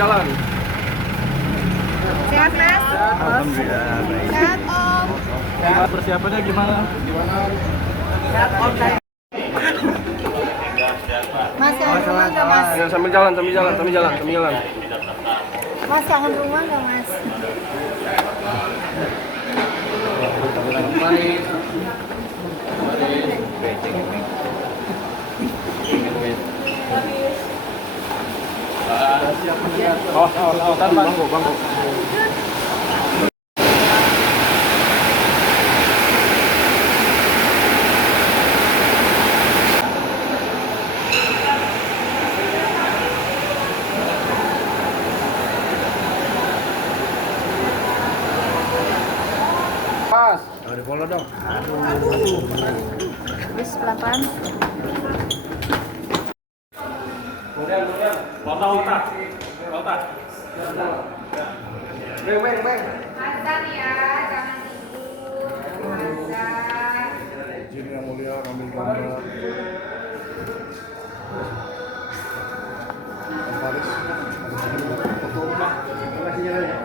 jalan. Sehat, Mas? Alhamdulillah baik. Sehat, Om. Persiapannya gimana? Sehat, Om. Mas, kangen rumah nggak, Mas? Ya, sambil jalan. Mas, kangen rumah nggak, Mas? Bangku. Mas, Ada bola dong. Terus pelan-pelan. Otak. Beng. Azan ya, jangan tidur. Azan. Izin yang mulia ambil gambar. Faris. Foto rumah. Makasih jalan ya.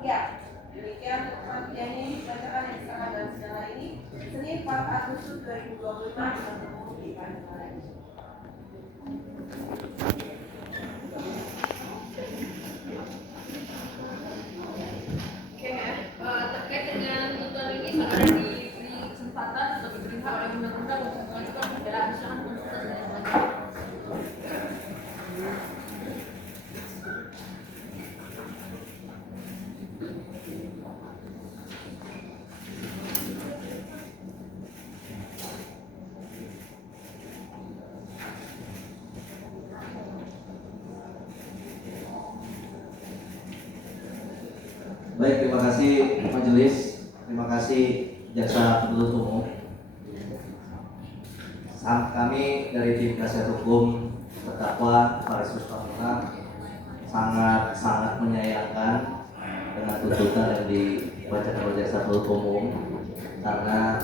Ya, demikian perjanjian dibacakan yang disahkan dalam sidang ini Senin 4 Agustus 2025 di Bandung. Terkait dengan tuntutan ini saudara diberi kesempatan atau diberi hak oleh undang-undang untuk mengajukan pembelaan misalkan konsultasi dan sebagainya. Baik, terima kasih majelis, terima kasih jaksa penuntut umum. Kami dari tim penasihat hukum terdakwa Faris Rustamina sangat menyayangkan dengan tuntutan yang dibacakan oleh jaksa penuntut umum, karena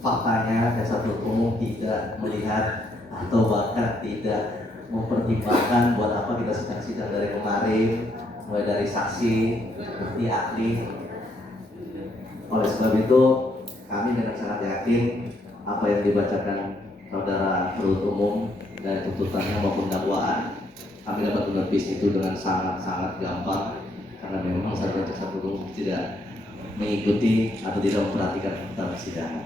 faktanya jaksa penuntut umum tidak melihat atau bahkan tidak mempertimbangkan buat apa kita sidang dari kemarin, mulai dari saksi, bukti, ahli. Oleh sebab itu, kami dengan sangat yakin apa yang dibacakan saudara penuntut umum dari tuntutannya maupun dakwaan, kami dapat menepis itu dengan sangat gampang, karena memang saudara jaksa penuntut umum tidak mengikuti atau tidak memperhatikan fakta persidangan.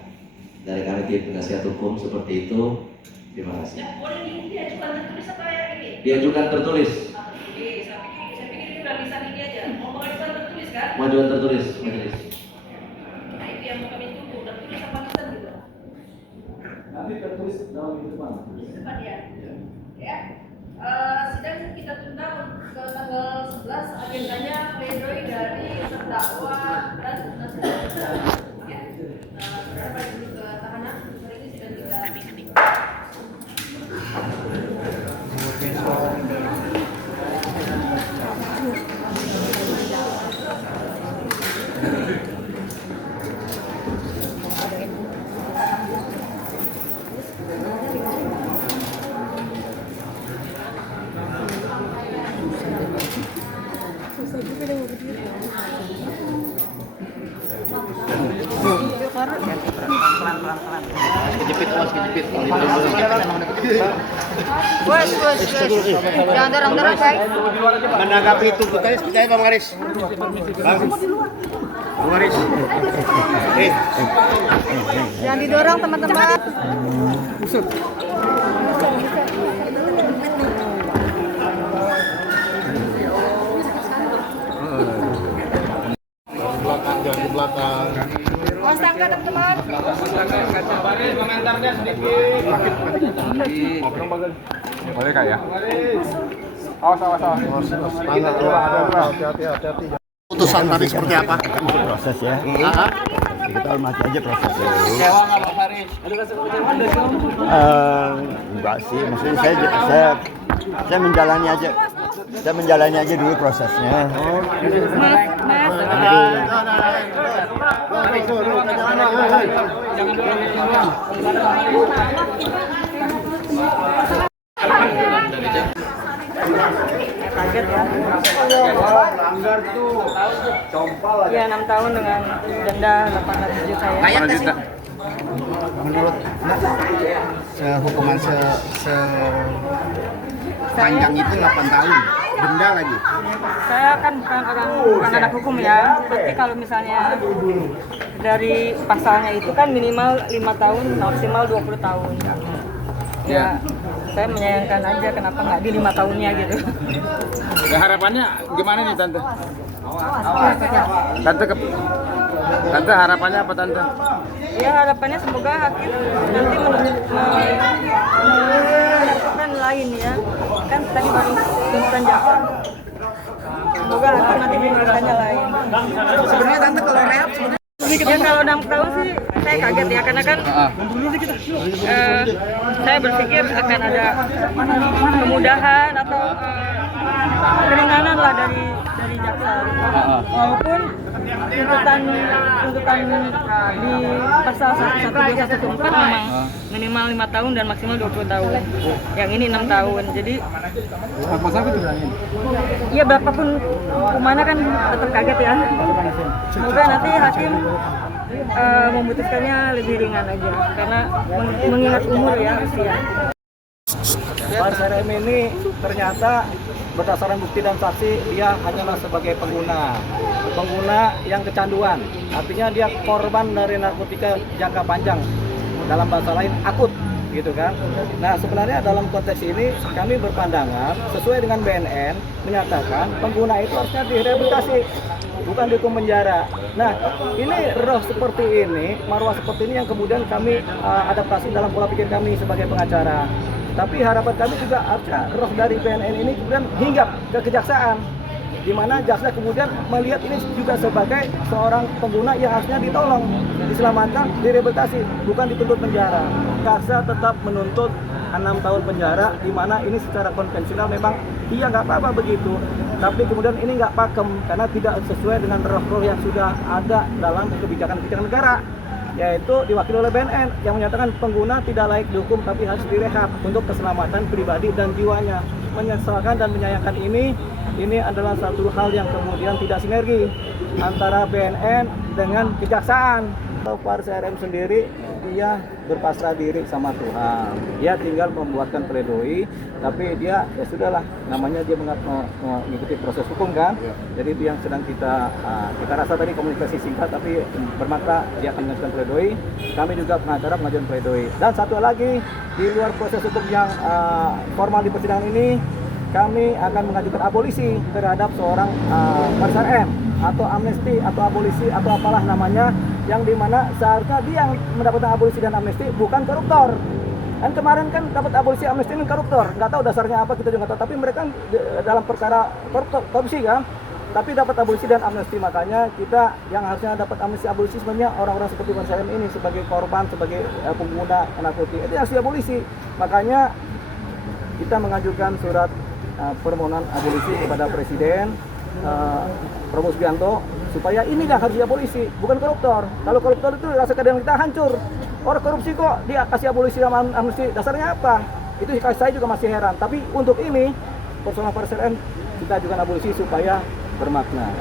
Dari kami tim penasihat hukum seperti itu. Terima kasih. Ya, boleh diajukan tertulis apa ya ini? Diajukan tertulis. Saya pikir ini udah bisa ini aja. Mau mengajukan tertulis kan? Majuan tertulis, majelis. Nah itu yang mau kami tunggu, tertulis apa bisa gitu? Nanti Depan ya. Ya. Sidang kita tunda ke tanggal 11, agendanya pledoi dari terdakwa dan penasihat. Ya. Berapa dulu ke tahanan? Hari ini sidang kita. Wes. Jangan dorong-dorong, guys. Menanggapi tuntutan seperti apa, Bang Aris? Bang Aris. Jangan didorong, teman-teman. Jangan di belakang. Mas tangga, teman-teman. Komentarnya sedikit. Boleh kak ya? Awas. Hati-hati. Putusan tadi seperti apa? Proses ya. Kita hormati aja prosesnya. Kecewa nggak Pak Faris? Enggak sih, maksudnya saya menjalani aja. Saya menjalani aja dulu prosesnya. Kaget ya. Ya 6 tahun dengan denda 800 juta ya. Layak nggak sih? Menurut Mbak, hukuman sepanjang itu 8 tahun, denda lagi. Saya kan bukan anak hukum ya. Tapi kalau misalnya dari pasalnya itu kan minimal 5 tahun, maksimal 20 tahun. Ya, saya menyayangkan aja kenapa nggak di 5 tahunnya gitu. Ya, harapannya gimana nih Tante? Tante harapannya apa Tante? Ya harapannya semoga hakim nanti menentukan lain ya. Kan tadi baru tuntutan jaksa. Semoga hakim nanti menentukannya lain. Sebenarnya Tante kalau rehab Ya kalau 6 tahun sih saya kaget ya karena kan saya berpikir akan ada kemudahan atau keringanan lah dari jaksa. Walaupun tuntutan di pasal 11214 memang minimal 5 tahun dan maksimal 20 tahun. Yang ini 6 tahun. Jadi ya berapapun hukumannya kan tetap kaget ya. Semoga nanti hakim memutuskannya lebih ringan aja karena mengingat umur ya usia. Faris RM ini ternyata berdasarkan bukti dan saksi dia hanyalah sebagai pengguna yang kecanduan, artinya dia korban dari narkotika jangka panjang, dalam bahasa lain akut gitu kan. Nah sebenarnya dalam konteks ini kami berpandangan sesuai dengan BNN menyatakan pengguna itu harusnya direhabilitasi, bukan dihukum penjara. Nah ini roh seperti ini, marwah seperti ini yang kemudian kami adaptasi dalam pola pikir kami sebagai pengacara. Tapi harapan kami juga harusnya roh dari BNN ini kemudian hinggap ke kejaksaan, di mana jaksa kemudian melihat ini juga sebagai seorang pengguna yang harusnya ditolong, diselamatkan, direhabilitasi, bukan dituntut penjara. Jaksa tetap menuntut 6 tahun penjara, di mana ini secara konvensional memang iya nggak apa-apa begitu, tapi kemudian ini nggak pakem karena tidak sesuai dengan roh-roh yang sudah ada dalam kebijakan-kebijakan negara, yaitu diwakili oleh BNN yang menyatakan pengguna tidak layak dihukum tapi harus direhab untuk keselamatan pribadi dan jiwanya. Menyesalkan dan menyayangkan ini adalah satu hal yang kemudian tidak sinergi antara BNN dengan kejaksaan. Faris RM sendiri dia berpasrah diri sama Tuhan. Dia tinggal membuatkan pledoi, tapi dia ya sudahlah, namanya dia mengikuti proses hukum kan. Jadi itu yang sedang kita rasa tadi komunikasi singkat tapi bermakna dia akan mengajukan pledoi. Kami juga pengacara mengajukan pledoi. Dan satu lagi, di luar proses hukum yang formal di persidangan ini, kami akan mengajukan abolisi terhadap seorang Faris RM atau amnesti atau abolisi atau apalah namanya, yang dimana seharusnya dia yang mendapatkan abolisi dan amnesti bukan koruptor, Kan kemarin kan dapat abolisi amnesti ini koruptor, nggak tahu dasarnya apa kita juga nggak tahu. Tapi mereka dalam perkara korupsi kan, tapi dapat abolisi dan amnesti. Makanya kita yang harusnya dapat amnesti abolisi sebenarnya orang-orang seperti Bang Salim ini sebagai korban, sebagai pengguna narkotika itu harus diabolisi. Makanya kita mengajukan surat permohonan abolisi kepada Presiden Prabowo Subianto supaya ini dah harus diabolisi, bukan koruptor. Kalau koruptor itu rasa keadilan kita hancur. Orang korupsi kok dia kasih abolisi sama amnesti, dasarnya apa? Itu saya juga masih heran. Tapi untuk ini persoalan perselisihan kita ajukan abolisi supaya bermakna.